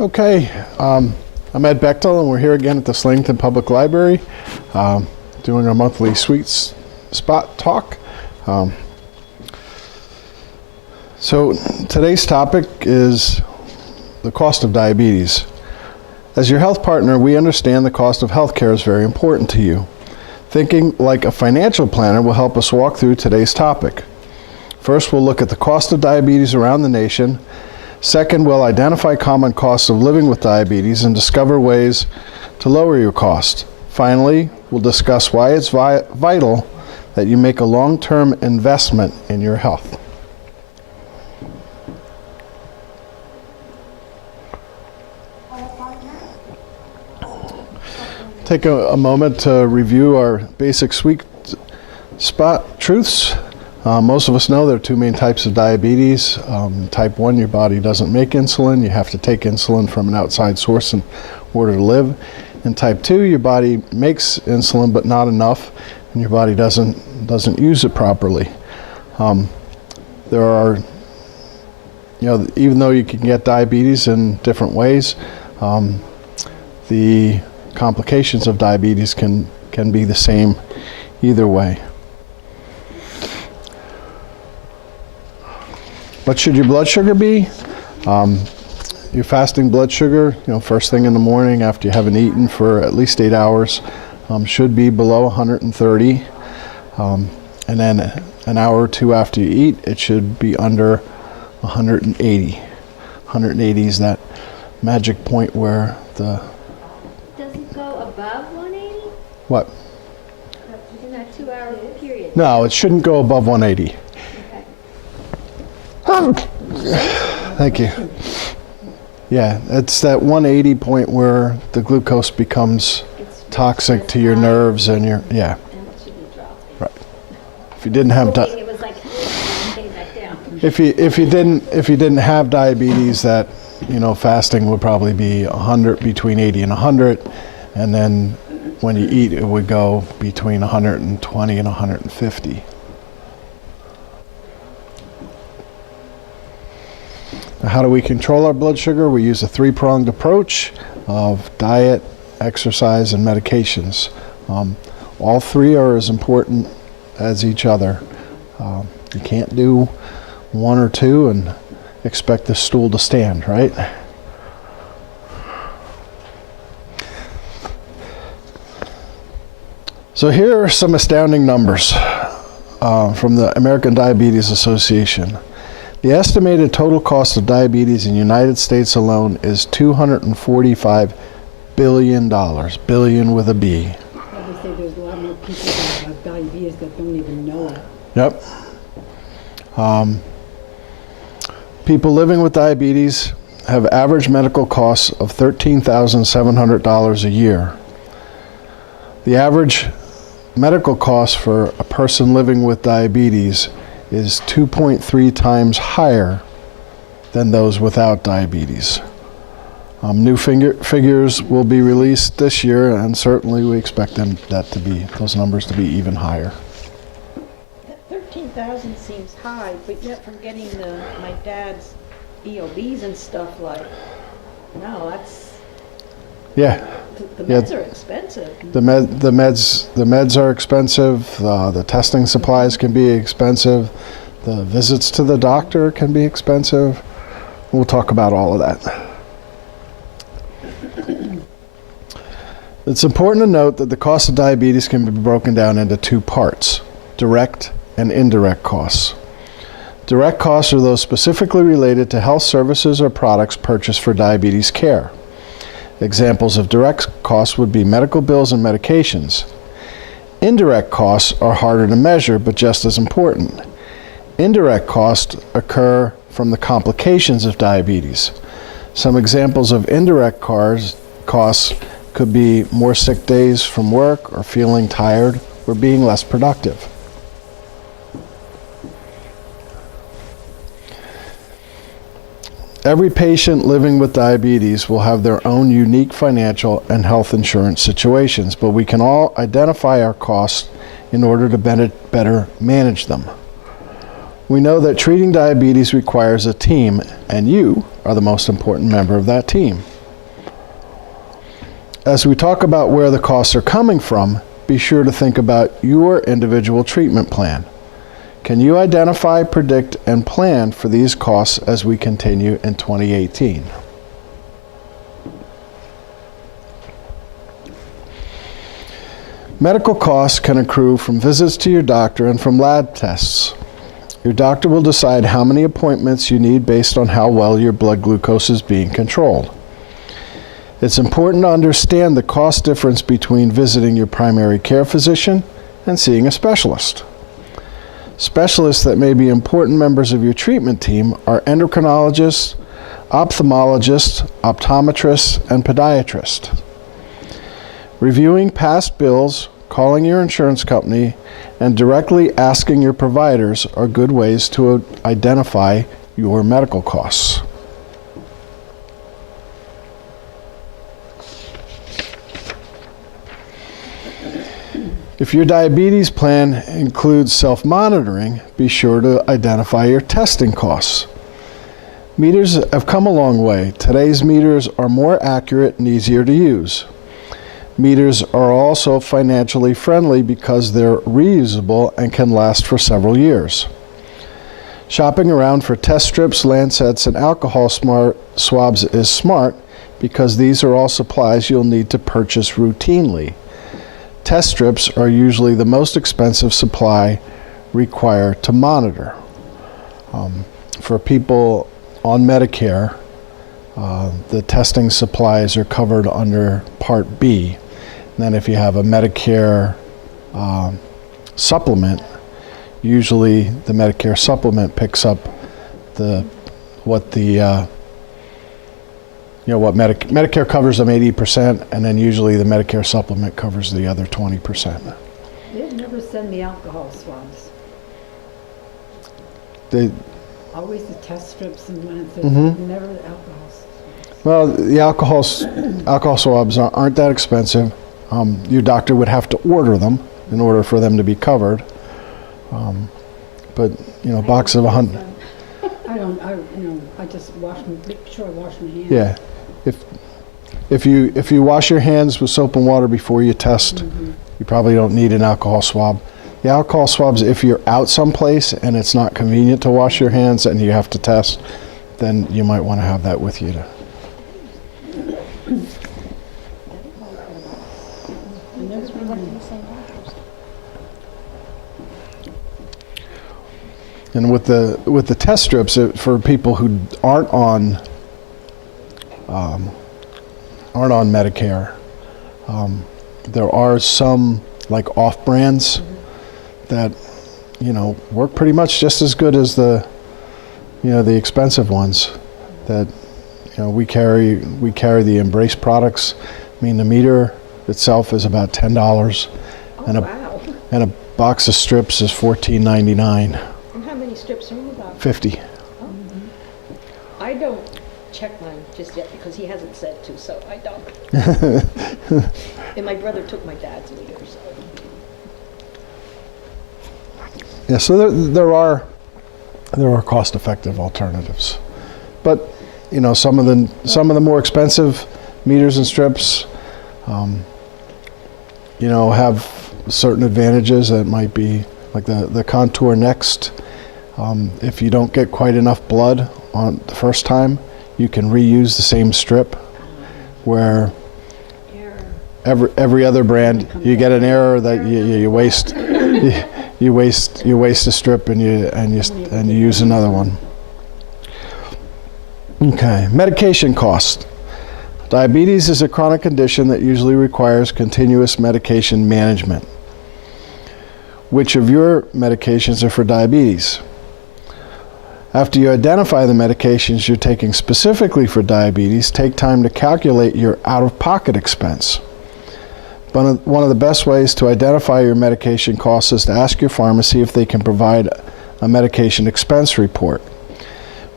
Okay, I'm Ed Bechtel, and we're here again at the Slatington Public Library doing our monthly Sweet Spot talk. So today's topic is the cost of diabetes. As your health partner, we understand the cost of healthcare is very important to you. Thinking like a financial planner will help us walk through today's topic. First, we'll look at the cost of diabetes around the nation. Second, we'll identify common costs of living with diabetes and discover ways to lower your cost. Finally, we'll discuss why it's vital that you make a long-term investment in your health. Take a moment to review our basic sweet spot truths. Most of us know there are two main types of diabetes. Type 1, your body doesn't make insulin. You have to take insulin from an outside source in order to live. And type 2, your body makes insulin but not enough, and your body doesn't use it properly. There are, even though you can get diabetes in different ways, the complications of diabetes can be the same either way. What should your blood sugar be? Your fasting blood sugar, first thing in the morning after you haven't eaten for at least 8 hours, should be below 130. And then an hour or two after you eat, it should be under 180. 180 is that magic point where the... Does it go above 180? What? In that 2-hour period? No, it shouldn't go above 180. Thank you. Yeah, it's that 180 point where the glucose becomes toxic to your nerves and your, yeah. And it should be dropping. Right. If you didn't have It was like, came back down. if you didn't have diabetes, that fasting would probably be 100, between 80 and 100, and then when you eat it would go between 120 and 150. Now, how do we control our blood sugar? We use a three-pronged approach of diet, exercise, and medications. All three are as important as each other. You can't do one or two and expect the stool to stand, right? So here are some astounding numbers from the American Diabetes Association. The estimated total cost of diabetes in the United States alone is $245 billion, billion with a B. They say there's a lot more people that have diabetes that don't even know it. Yep. People living with diabetes have average medical costs of $13,700 a year. The average medical cost for a person living with diabetes is 2.3 times higher than those without diabetes. New figures will be released this year, and certainly we expect those numbers to be even higher. 13,000 seems high, but yet from getting my dad's EOBs and stuff, like, no, that's... Yeah. The meds are expensive. The meds are expensive. The testing supplies can be expensive. The visits to the doctor can be expensive. We'll talk about all of that. It's important to note that the cost of diabetes can be broken down into two parts: direct and indirect costs. Direct costs are those specifically related to health services or products purchased for diabetes care. Examples of direct costs would be medical bills and medications. Indirect costs are harder to measure, but just as important. Indirect costs occur from the complications of diabetes. Some examples of indirect costs could be more sick days from work, or feeling tired, or being less productive. Every patient living with diabetes will have their own unique financial and health insurance situations, but we can all identify our costs in order to better manage them. We know that treating diabetes requires a team, and you are the most important member of that team. As we talk about where the costs are coming from, be sure to think about your individual treatment plan. Can you identify, predict, and plan for these costs as we continue in 2018? Medical costs can accrue from visits to your doctor and from lab tests. Your doctor will decide how many appointments you need based on how well your blood glucose is being controlled. It's important to understand the cost difference between visiting your primary care physician and seeing a specialist. Specialists that may be important members of your treatment team are endocrinologists, ophthalmologists, optometrists, and podiatrists. Reviewing past bills, calling your insurance company, and directly asking your providers are good ways to identify your medical costs. If your diabetes plan includes self-monitoring, be sure to identify your testing costs. Meters have come a long way. Today's meters are more accurate and easier to use. Meters are also financially friendly because they're reusable and can last for several years. Shopping around for test strips, lancets, and alcohol swabs is smart because these are all supplies you'll need to purchase routinely. Test strips are usually the most expensive supply required to monitor. For people on Medicare, the testing supplies are covered under Part B. And then if you have a Medicare supplement, usually the Medicare supplement picks up what Medicare covers them 80%, and then usually the Medicare supplement covers the other 20%. They'd never send me alcohol swabs. They, Always the test strips and lancets, never the alcohol swabs. well, the alcohol swabs aren't that expensive. Your doctor would have to order them in order for them to be covered. But a box of 100. I just make sure I wash my hands. Yeah, if you wash your hands with soap and water before you test, you probably don't need an alcohol swab. The alcohol swabs, if you're out someplace and it's not convenient to wash your hands and you have to test, then you might want to have that with you. And with the test strips, for people who aren't on Medicare, there are some like off brands that work pretty much just as good as the expensive ones that we carry the Embrace products. I mean, the meter itself is about $10, and a box of strips is $14.99. And how many strips are in the box? 50. I don't check mine just yet because he hasn't said to, so I don't. And my brother took my dad's meter, so. Yeah, so there are cost-effective alternatives, but some of the more expensive meters and strips, have certain advantages that might be like the Contour Next. If you don't get quite enough blood on the first time, you can reuse the same strip. Where every other brand, you get an error that you waste. You waste a strip and you use another one. Okay, medication cost. Diabetes is a chronic condition that usually requires continuous medication management. Which of your medications are for diabetes? After you identify the medications you're taking specifically for diabetes, take time to calculate your out-of-pocket expense. One of the best ways to identify your medication costs is to ask your pharmacy if they can provide a medication expense report.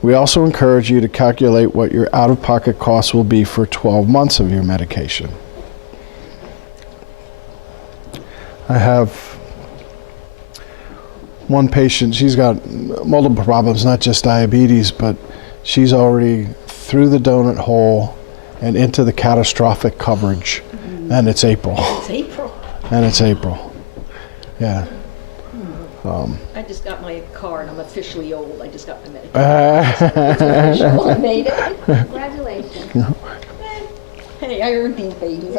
We also encourage you to calculate what your out-of-pocket costs will be for 12 months of your medication. I have one patient, she's got multiple problems, not just diabetes, but she's already through the donut hole and into the catastrophic coverage, and it's April. It's April. And it's April. Yeah. I just got my card. I'm officially old. I just got my Medicare. It's official. I made it. Congratulations. Hey, I earned these babies.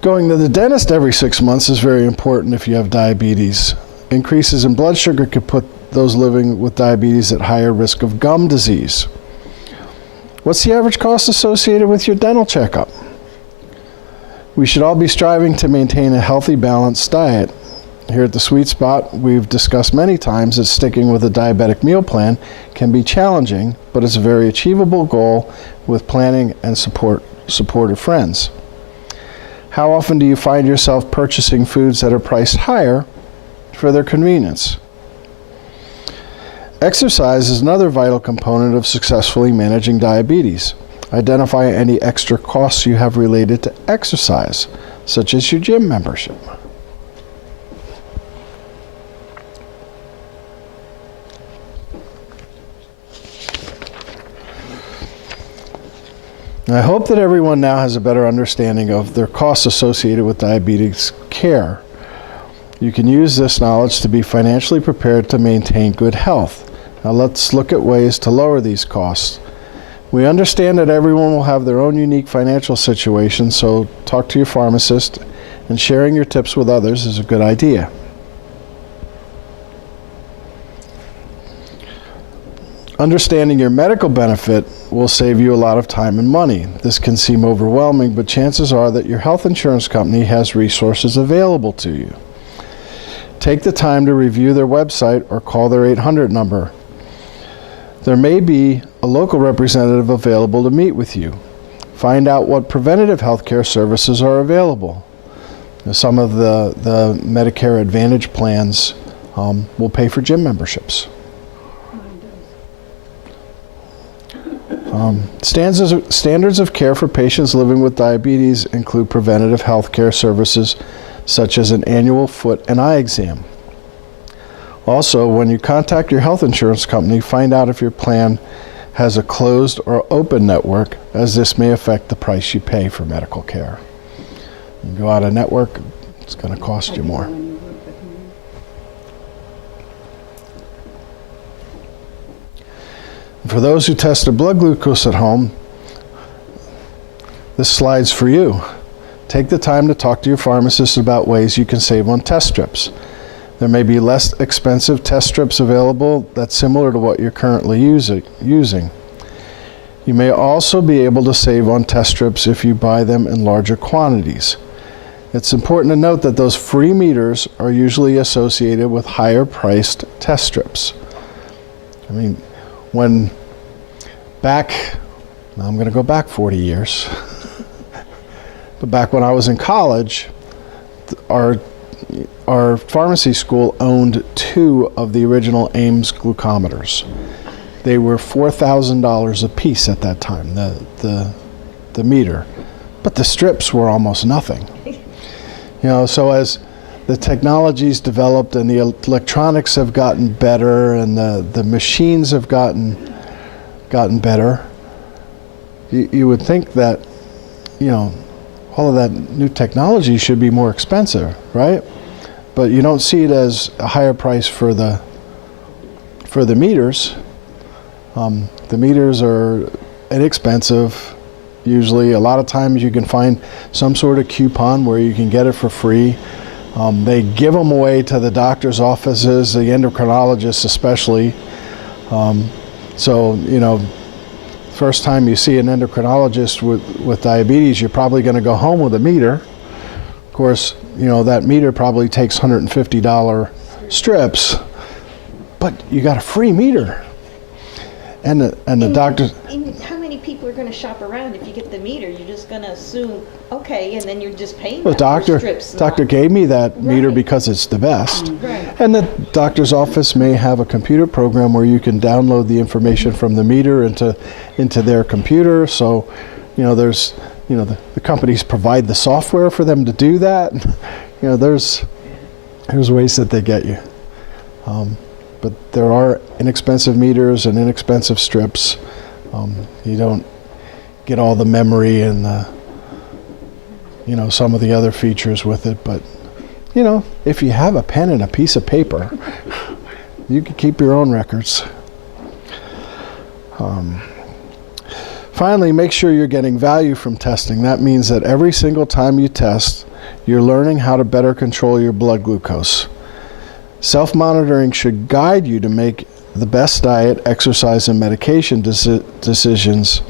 Going to the dentist every 6 months is very important if you have diabetes. Increases in blood sugar could put those living with diabetes at higher risk of gum disease. What's the average cost associated with your dental checkup? We should all be striving to maintain a healthy, balanced diet. Here at the Sweet Spot, we've discussed many times that sticking with a diabetic meal plan can be challenging, but it's a very achievable goal with planning and supportive friends. How often do you find yourself purchasing foods that are priced higher for their convenience? Exercise is another vital component of successfully managing diabetes. Identify any extra costs you have related to exercise, such as your gym membership. I hope that everyone now has a better understanding of their costs associated with diabetes care. You can use this knowledge to be financially prepared to maintain good health. Now let's look at ways to lower these costs. We understand that everyone will have their own unique financial situation, so talk to your pharmacist, and sharing your tips with others is a good idea. Understanding your medical benefit will save you a lot of time and money. This can seem overwhelming, but chances are that your health insurance company has resources available to you. Take the time to review their website or call their 800 number. There may be a local representative available to meet with you. Find out what preventative health care services are available. Some of the Medicare Advantage plans will pay for gym memberships. Standards of care for patients living with diabetes include preventative health care services such as an annual foot and eye exam. Also, when you contact your health insurance company, find out if your plan has a closed or open network, as this may affect the price you pay for medical care. You go out of network, it's going to cost you more. For those who test their blood glucose at home, this slide's for you. Take the time to talk to your pharmacist about ways you can save on test strips. There may be less expensive test strips available that's similar to what you're currently using. You may also be able to save on test strips if you buy them in larger quantities. It's important to note that those free meters are usually associated with higher priced test strips. I mean, I'm going to go back 40 years, but back when I was in college, our pharmacy school owned 2 of the original Ames glucometers. They were $4,000 a piece at that time, the meter, but the strips were almost nothing. So as the technology's developed and the electronics have gotten better and the machines have gotten better, you would think that, all of that new technology should be more expensive, right? But you don't see it as a higher price for the meters. The meters are inexpensive. Usually, a lot of times you can find some sort of coupon where you can get it for free. They give them away to the doctor's offices, the endocrinologists especially. First time you see an endocrinologist with diabetes, you're probably going to go home with a meter. Of course, that meter probably takes $150 strips, but you got a free meter. And the doctor. How many people are going to shop around if you get the meter? You're just going to assume, okay, and then you're just paying The that for doctor strips. gave me that meter Right. because it's the best. Right. And the doctor's office may have a computer program where you can download the information from the meter into their computer. So, there's the companies provide the software for them to do that. There's ways that they get you. But there are inexpensive meters and inexpensive strips. You don't get all the memory and some of the other features with it. But, if you have a pen and a piece of paper, you can keep your own records. Finally, make sure you're getting value from testing. That means that every single time you test, you're learning how to better control your blood glucose. Self-monitoring should guide you to make the best diet, exercise, and medication decisions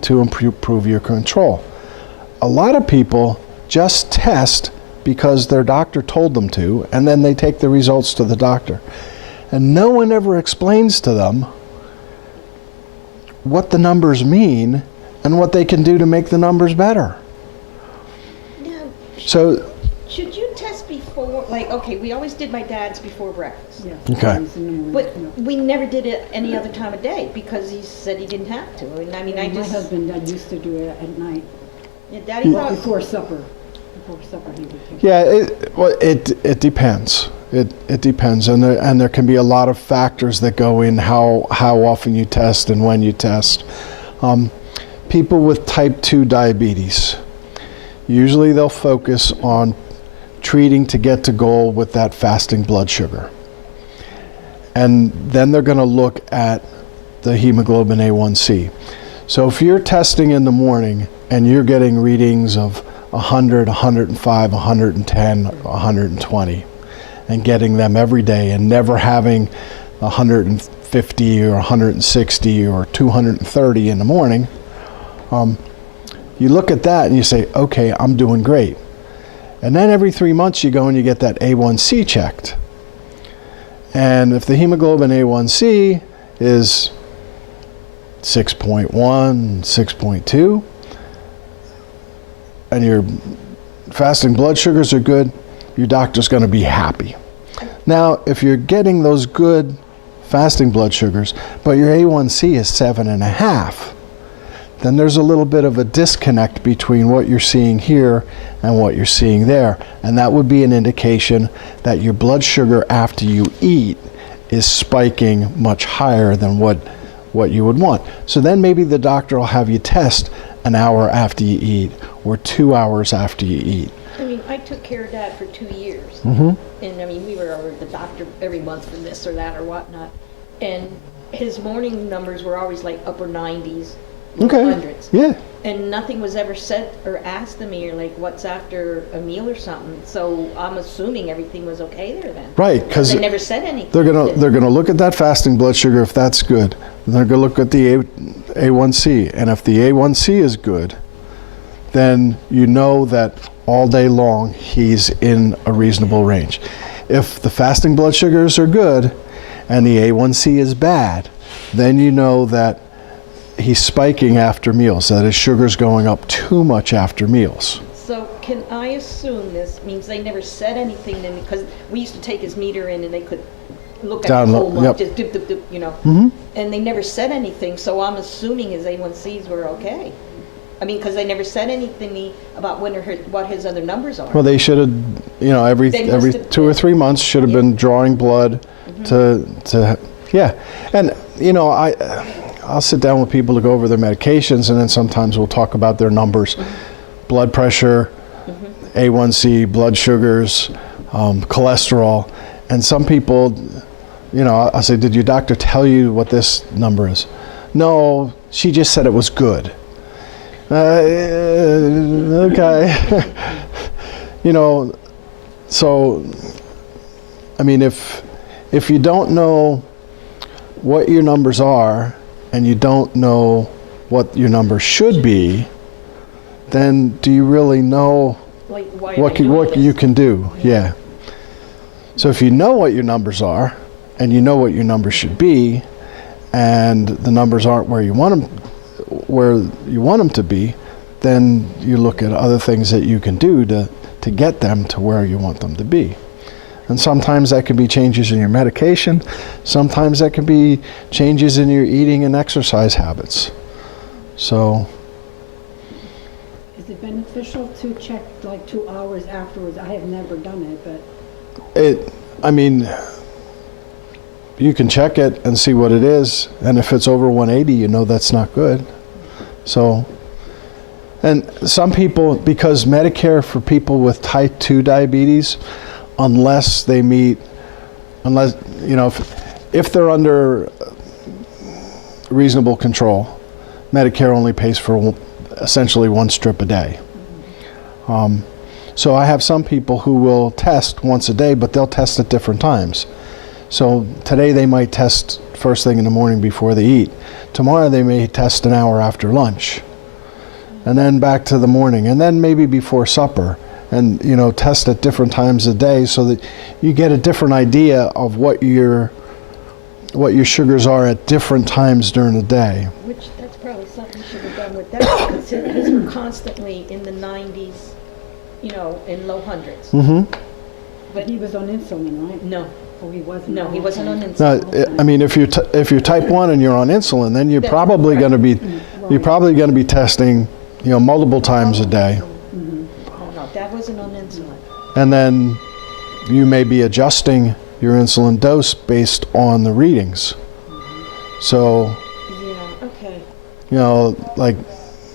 to improve your control. A lot of people just test because their doctor told them to, and then they take the results to the doctor. And no one ever explains to them what the numbers mean and what they can do to make the numbers better. Now, So, should you test before, okay, we always did my dad's before breakfast. Yeah. Okay. It's in the morning, But yeah. we never did it any other time of day because he said he didn't have to. I My husband Dad used to do it at night, Yeah, Daddy well, thought, before supper. Before supper, he would take. yeah, it depends. It depends, and there can be a lot of factors that go in how often you test and when you test. People with type 2 diabetes, usually they'll focus on treating to get to goal with that fasting blood sugar. And then they're going to look at the hemoglobin A1C. So if you're testing in the morning and you're getting readings of 100, 105, 110, 120, and getting them every day and never having 150 or 160 or 230 in the morning, you look at that and you say, okay, I'm doing great. And then every 3 months you go and you get that A1C checked. And if the hemoglobin A1C is 6.1, 6.2, and your fasting blood sugars are good, your doctor's going to be happy. Now, if you're getting those good fasting blood sugars, but your A1C is 7.5, then there's a little bit of a disconnect between what you're seeing here and what you're seeing there. And that would be an indication that your blood sugar after you eat is spiking much higher than what you would want. So then maybe the doctor will have you test an hour after you eat or 2 hours after you eat. I took care of Dad for 2 years. Mm-hmm. And we were over at the doctor every month for this or that or whatnot. And his morning numbers were always like upper 90s, Okay. hundreds. Yeah. And nothing was ever said or asked of me or like what's after a meal or something. So I'm assuming everything was okay there then. Right, because They never said anything. they're gonna look at that fasting blood sugar if that's good. They're gonna look at the A1C, and if the A1C is good, then you know that all day long he's in a reasonable range. If the fasting blood sugars are good and the A1C is bad, then you know that he's spiking after meals, that his sugar's going up too much after meals. So can I assume this means they never said anything then, because we used to take his meter in and they could look at the whole Download, month, yep. just dip, dip, dip, Mm-hmm. And they never said anything, so I'm assuming his A1Cs were okay. Because they never said anything to me about what his other numbers are. Well, they should have, every They must have- 2 or 3 months should have been drawing blood to yeah. And I'll sit down with people to go over their medications, and then sometimes we'll talk about their numbers, blood pressure, A1C, blood sugars, cholesterol, and some people, I'll say, did your doctor tell you what this number is? No, she just said it was good. Okay. So, if you don't know what your numbers are and you don't know what your numbers should be, then do you really know Like, why what you can do? Yeah. So if you know what your numbers are and you know what your numbers should be, and the numbers aren't where you want them to be, then you look at other things that you can do to get them to where you want them to be. And sometimes that can be changes in your medication. Sometimes that can be changes in your eating and exercise habits. So beneficial to check like 2 hours afterwards? I have never done it, but I mean, you can check it and see what it is, and if it's over 180, you know that's not good. So, and some people, because Medicare for people with type 2 diabetes, unless, you know, if they're under reasonable control, Medicare only pays for essentially one strip a day. So I have some people who will test once a day, but they'll test at different times. So today they might test first thing in the morning before they eat. Tomorrow they may test an hour after lunch. And then back to the morning, and then maybe before supper. And, you know, test at different times of day so that you get a different idea of what your sugars are at different times during the day. Which, that's probably something you should have done with that, because his were constantly in the 90s, you know, in low hundreds. Mm-hmm. but he was on insulin, right? No, Oh, he wasn't? no, he wasn't on No, insulin. I mean, if you're type 1 and you're on insulin, then you're That's probably right. going to be Right. you're probably going to be testing, you know, multiple times a day. Oh, no, Dad wasn't on insulin. And then you may be adjusting your insulin dose based on the readings. So, Yeah, okay. you know, like,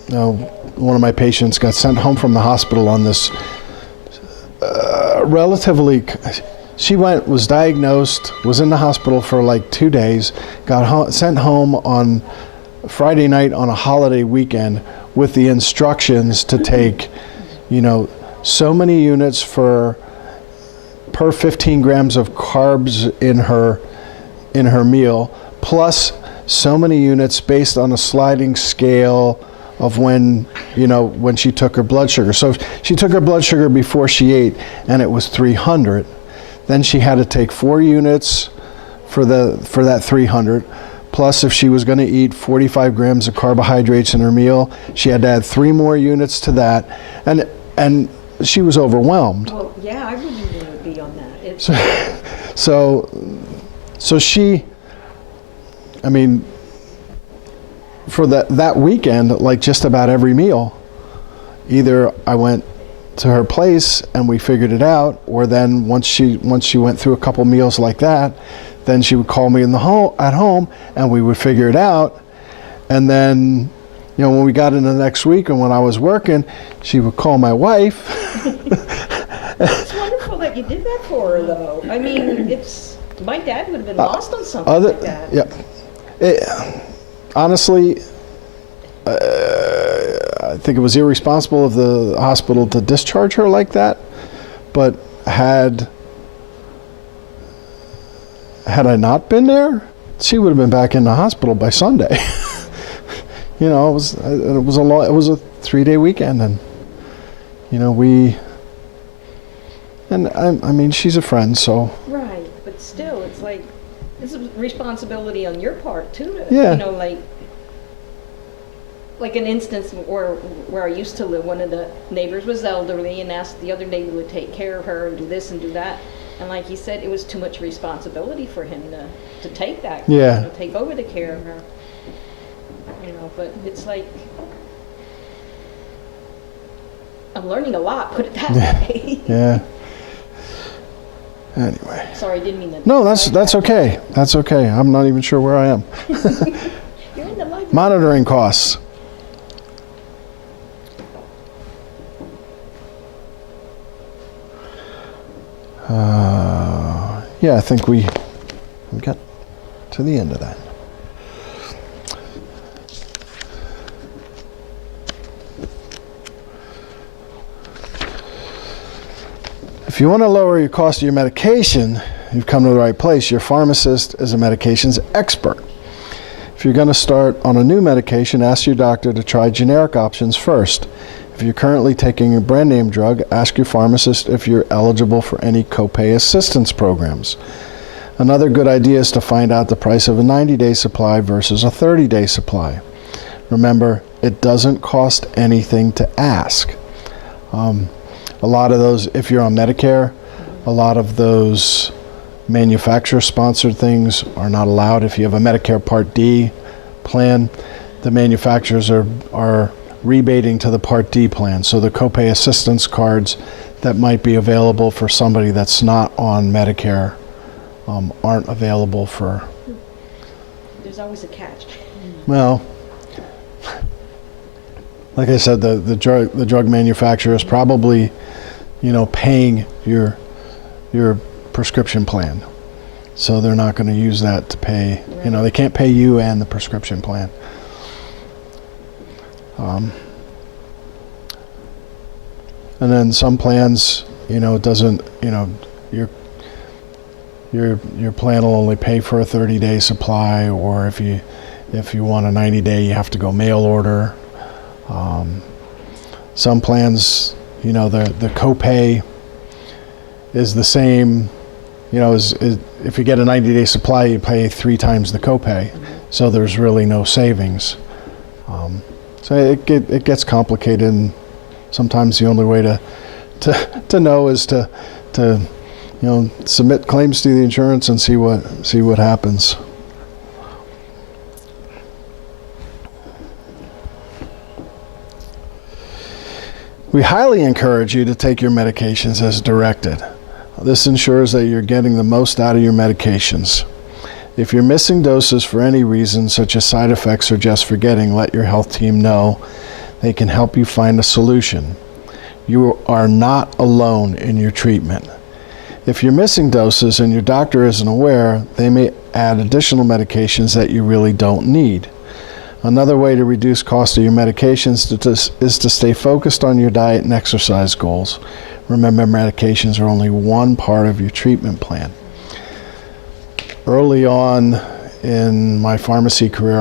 you know, one of my patients got sent home from the hospital on this she was diagnosed, was in the hospital for like 2 days, got sent home on Friday night on a holiday weekend with the instructions to take, you know, so many units per 15 grams of carbs in her meal, plus so many units based on a sliding scale of when she took her blood sugar. So if she took her blood sugar before she ate and it was 300, then she had to take 4 units for that 300. Plus, if she was going to eat 45 grams of carbohydrates in her meal, she had to add 3 more units to that, and she was overwhelmed. Well, yeah, I wouldn't even be on that. It's, So she, I mean, for that weekend, like just about every meal, either I went to her place and we figured it out, or then once she went through a couple meals like that, then she would call me at home and we would figure it out. And then, you know, when we got into the next week and when I was working, she would call my wife. it's wonderful that you did that for her, though. I mean, my dad would have been lost on something like that. Yeah. Honestly, I think it was irresponsible of the hospital to discharge her like that, but had I not been there, she would have been back in the hospital by Sunday. You know, it was a 3-day weekend, and you know, I mean, she's a friend, so. Right, but still, it's like, it's a responsibility on your part, too, to, Yeah. you know, like an instance where I used to live, one of the neighbors was elderly and asked the other neighbor to take care of her and do this and do that. And like he said, it was too much responsibility for him to take that, Yeah. you know, take over the care of her. You know, but it's like, I'm learning a lot, put it that way. Yeah. Anyway. Sorry, I didn't mean to. No, that's okay. That's okay. I'm not even sure where I am. You're in the library. Monitoring costs. Yeah, I think we got to the end of that. If you want to lower your cost of your medication, you've come to the right place. Your pharmacist is a medications expert. If you're going to start on a new medication, ask your doctor to try generic options first. If you're currently taking a brand name drug, ask your pharmacist if you're eligible for any copay assistance programs. Another good idea is to find out the price of a 90-day supply versus a 30-day supply. Remember, it doesn't cost anything to ask. A lot of those, if you're on Medicare, a lot of those manufacturer-sponsored things are not allowed. If you have a Medicare Part D plan, the manufacturers are rebating to the Part D plan. So the copay assistance cards that might be available for somebody that's not on Medicare aren't available for, There's always a catch. well, like I said, the drug manufacturer is probably, paying your prescription plan. So they're not going to use that to pay, they can't pay you and the prescription plan. And then some plans, it doesn't, your plan will only pay for a 30-day supply, or if you want a 90-day, you have to go mail order. Some plans, the copay is the same, if you get a 90-day supply, you pay 3 times the copay. So there's really no savings. So it gets complicated, and sometimes the only way to know is to submit claims to the insurance and see what happens. We highly encourage you to take your medications as directed. This ensures that you're getting the most out of your medications. If you're missing doses for any reason, such as side effects or just forgetting, let your health team know. They can help you find a solution. You are not alone in your treatment. If you're missing doses and your doctor isn't aware, they may add additional medications that you really don't need. Another way to reduce cost of your medications is to stay focused on your diet and exercise goals. Remember, medications are only one part of your treatment plan. Early on in my pharmacy career,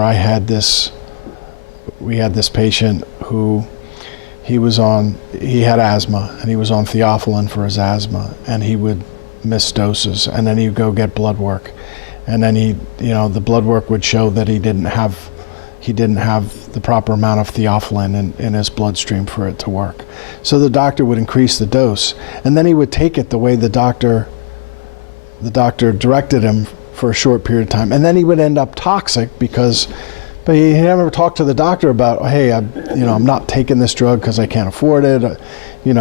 we had this patient who he had asthma, and he was on theophylline for his asthma, and he would miss doses, and then he'd go get blood work, and then the blood work would show that he didn't have the proper amount of theophylline in his bloodstream for it to work. So the doctor would increase the dose, and then he would take it the way the doctor directed him for a short period of time, and then he would end up toxic but he never talked to the doctor about, hey, I'm not taking this drug because I can't afford it. It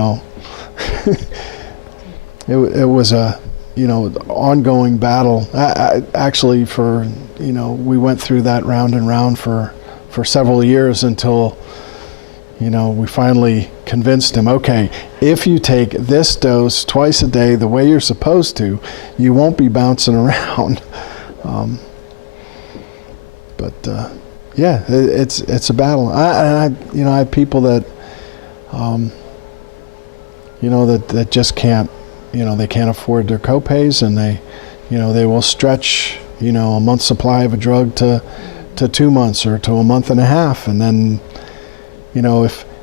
was a ongoing battle. Actually, we went through that round and round for several years until we finally convinced him, okay, if you take this dose twice a day the way you're supposed to, you won't be bouncing around. Yeah, it's a battle. I have people that, that just can't, they can't afford their copays, and they will stretch, a month's supply of a drug to 2 months or to a month and a half, and then,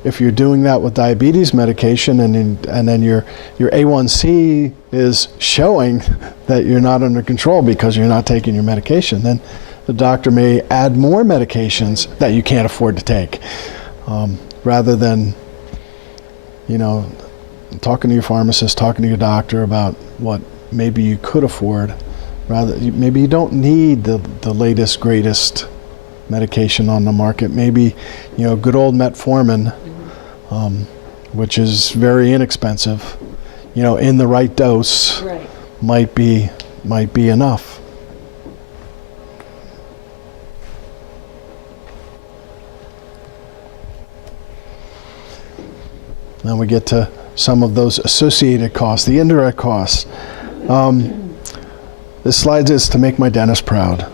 if you're doing that with diabetes medication, and then your A1C is showing that you're not under control because you're not taking your medication, then the doctor may add more medications that you can't afford to take, rather than, talking to your pharmacist, talking to your doctor about what maybe you could afford. Maybe you don't need the latest, greatest medication on the market. Maybe, good old metformin, which is very inexpensive, in the right dose, Right. might be enough. Now we get to some of those associated costs, the indirect costs. This slide is to make my dentist proud.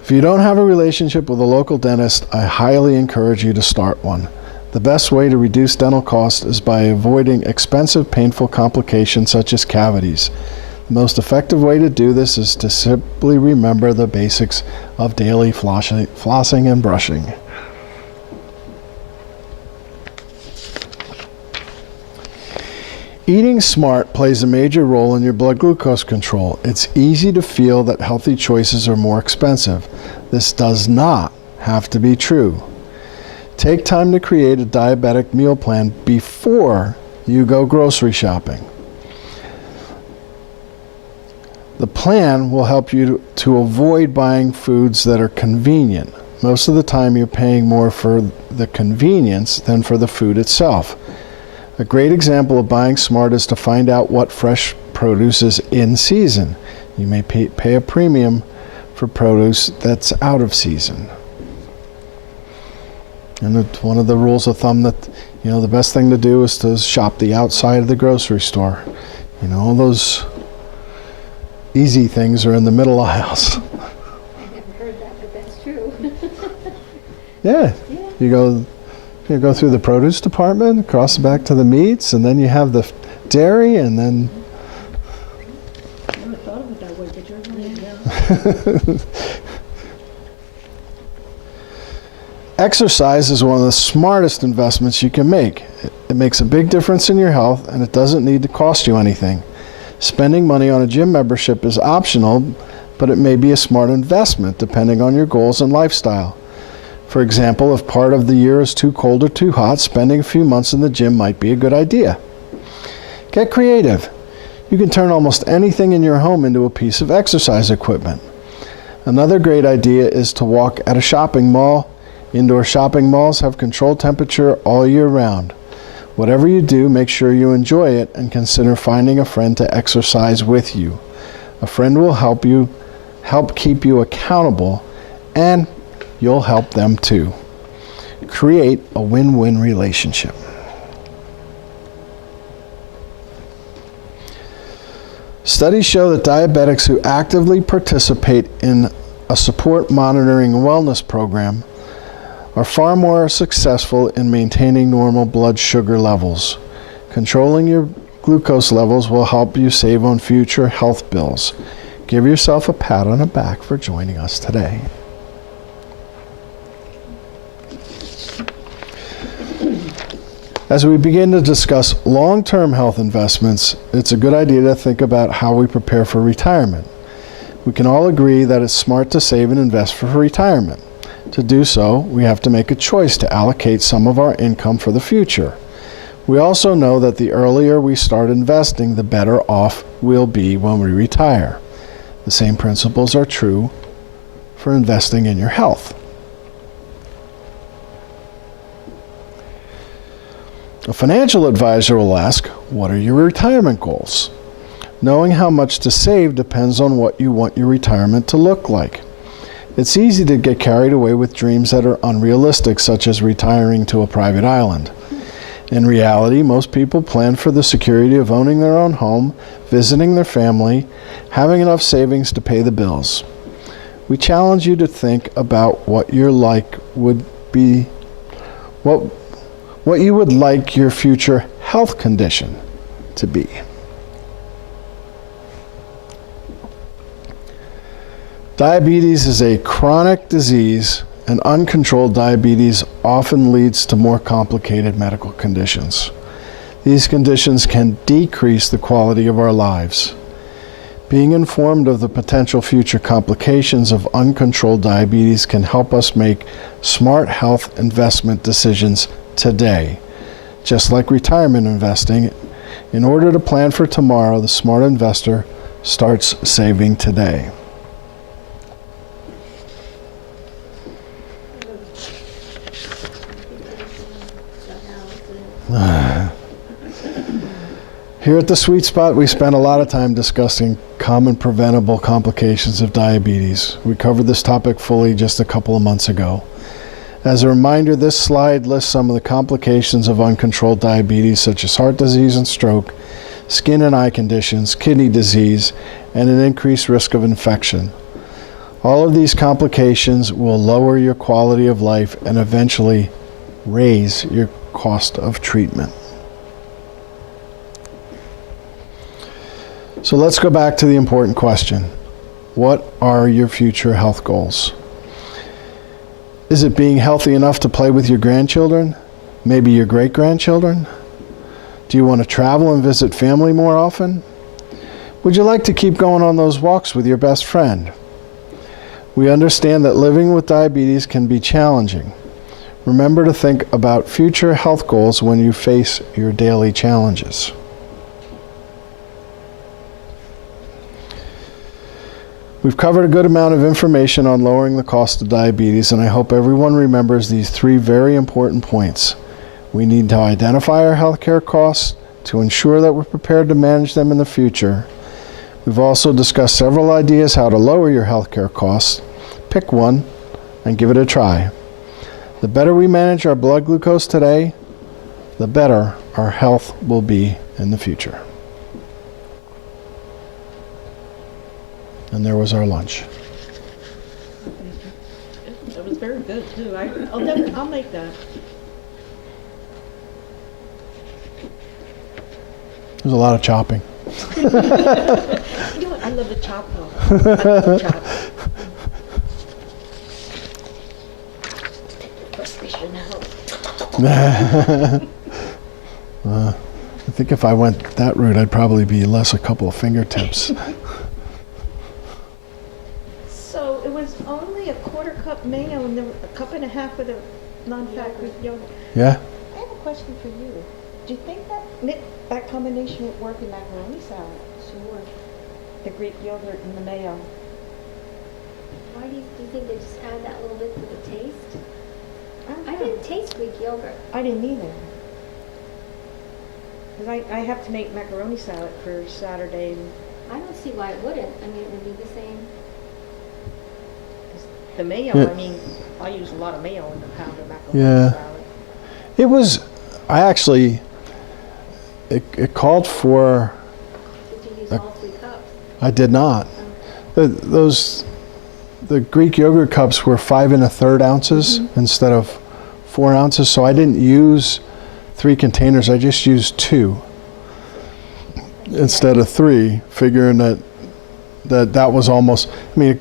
If you don't have a relationship with a local dentist, I highly encourage you to start one. The best way to reduce dental costs is by avoiding expensive, painful complications such as cavities. The most effective way to do this is to simply remember the basics of daily flossing and brushing. Eating smart plays a major role in your blood glucose control. It's easy to feel that healthy choices are more expensive. This does not have to be true. Take time to create a diabetic meal plan before you go grocery shopping. The plan will help you to avoid buying foods that are convenient, Most of the time you're paying more for the convenience than for the food itself. A great example of buying smart is to find out what fresh produce is in season. You may pay a premium for produce that's out of season. And one of the rules of thumb that, the best thing to do is to shop the outside of the grocery store. All those easy things are in the middle aisles. I never heard that, but that's true. Yeah. Yeah. You go through the produce department, cross back to the meats, and then you have the dairy, and then I never thought of it that way, but you're right, yeah. exercise is one of the smartest investments you can make. It makes a big difference in your health, and it doesn't need to cost you anything. Spending money on a gym membership is optional, but it may be a smart investment depending on your goals and lifestyle. For example, if part of the year is too cold or too hot, spending a few months in the gym might be a good idea. Get creative. You can turn almost anything in your home into a piece of exercise equipment. Another great idea is to walk at a shopping mall. Indoor shopping malls have controlled temperature all year round. Whatever you do, make sure you enjoy it and consider finding a friend to exercise with you. A friend will help keep you accountable, and you'll help them too. Create a win-win relationship. Studies show that diabetics who actively participate in a support monitoring and wellness program are far more successful in maintaining normal blood sugar levels. Controlling your glucose levels will help you save on future health bills. Give yourself a pat on the back for joining us today. As we begin to discuss long-term health investments, it's a good idea to think about how we prepare for retirement. We can all agree that it's smart to save and invest for retirement. To do so, we have to make a choice to allocate some of our income for the future. We also know that the earlier we start investing, the better off we'll be when we retire. The same principles are true for investing in your health. A financial advisor will ask, what are your retirement goals? Knowing how much to save depends on what you want your retirement to look like. It's easy to get carried away with dreams that are unrealistic, such as retiring to a private island. In reality, most people plan for the security of owning their own home, visiting their family, having enough savings to pay the bills. We challenge you to think about what you would like your future health condition to be. Diabetes is a chronic disease, and uncontrolled diabetes often leads to more complicated medical conditions. These conditions can decrease the quality of our lives. Being informed of the potential future complications of uncontrolled diabetes can help us make smart health investment decisions today. Just like retirement investing, in order to plan for tomorrow, the smart investor starts saving today. Here at the Sweet Spot, we spend a lot of time discussing common preventable complications of diabetes. We covered this topic fully just a couple of months ago. As a reminder, this slide lists some of the complications of uncontrolled diabetes, such as heart disease and stroke, skin and eye conditions, kidney disease, and an increased risk of infection. All of these complications will lower your quality of life and eventually raise your cost of treatment. So let's go back to the important question. What are your future health goals? Is it being healthy enough to play with your grandchildren? Maybe your great-grandchildren? Do you want to travel and visit family more often? Would you like to keep going on those walks with your best friend? We understand that living with diabetes can be challenging. Remember to think about future health goals when you face your daily challenges. We've covered a good amount of information on lowering the cost of diabetes, and I hope everyone remembers these 3 very important points. We need to identify our healthcare costs to ensure that we're prepared to manage them in the future. We've also discussed several ideas how to lower your healthcare costs. Pick one and give it a try. The better we manage our blood glucose today, the better our health will be in the future. And there was our lunch. That was very good too. I'll make that. There's a lot of chopping. You know what? I love the chop though. I love the chop. Frustration out. I think if I went that route, I'd probably be less a couple of fingertips. So it was only a quarter cup mayo and then a cup and a half of the non-fat Greek yogurt. Yeah? I have a question for you. Do you think that combination would work in macaroni salad? Sure. The Greek yogurt and the mayo. Why do you think they just add that little bit for the taste? I know. didn't taste Greek yogurt. I didn't either. Because I have to make macaroni salad for Saturday. And I don't see why it wouldn't. I mean, it would be the same. the mayo, Yeah. I mean, I use a lot of mayo in the pound of macaroni Yeah. salad. It was, I actually, it called for, Did you use all 3 cups? I did not. The Greek yogurt cups were 5 1/3 ounces instead of 4 ounces, so I didn't use 3 containers. I just used 2 instead of 3, figuring that was almost. I mean, It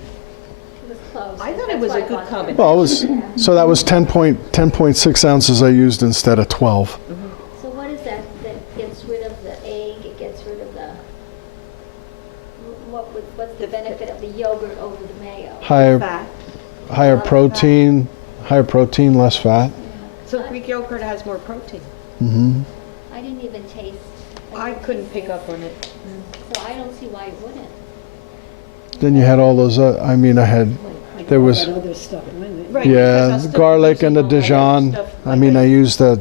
was close. I thought it That's was why a I good bought combination. well, it was so that was 10.6 ounces I used instead of 12. So what is that gets rid of the egg, it gets rid of the, what's the benefit of the yogurt over the mayo? Higher Fat. higher protein, less fat. So Greek yogurt has more protein. Mm-hmm. I didn't even taste. I couldn't pick up on it. So I don't see why it wouldn't. Then you had all those. I mean, I had there was That other stuff in it. Right, because yeah, I'll still be garlic and the using all that other Dijon. stuff I like mean, that. I used the. It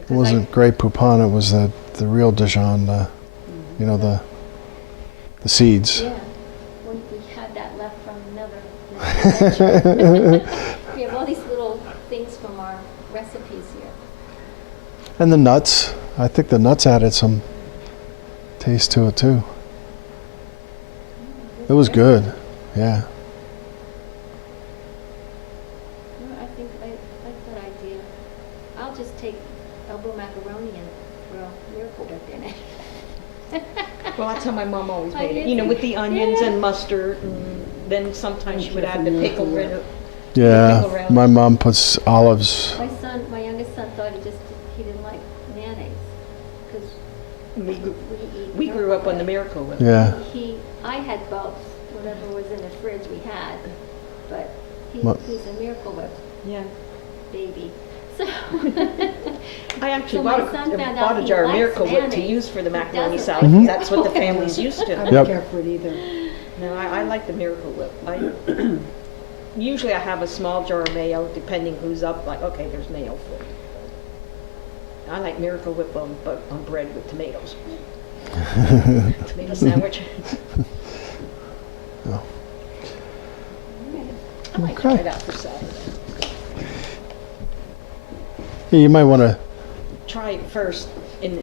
Because wasn't Grey Poupon. It was the real Dijon. You know the seeds. Yeah. We had that left from another. We have all these little things from our recipes here. And the nuts. I think the nuts added some taste to it too. It was good. Yeah. No, I think I like that idea. I'll just take elbow macaroni and throw Miracle Whip in it. Well, that's how my mom always I made it. did You know, too. with the onions Yeah. and mustard, and then sometimes she would add the pickle rid of. Yeah. Pickle relish. My mom puts olives. My youngest son thought he didn't like mayonnaise because We grew up on the Miracle Whip. Yeah. I had both, whatever was in the fridge we had, but he's a Miracle Whip Yeah. baby. So I actually So my bought son found out bought a he jar of likes Miracle Whip to mayonnaise. use for the He macaroni doesn't salad. like because it. That's what the family's used I to. don't Yep. care for it either. No, I like the Miracle Whip. Usually I have a small jar of mayo, depending who's up, like, okay, there's mayo for it. I like Miracle Whip on bread with tomatoes. Tomato sandwich. Oh. I might try that for Saturday. Yeah, you might want to. Try it first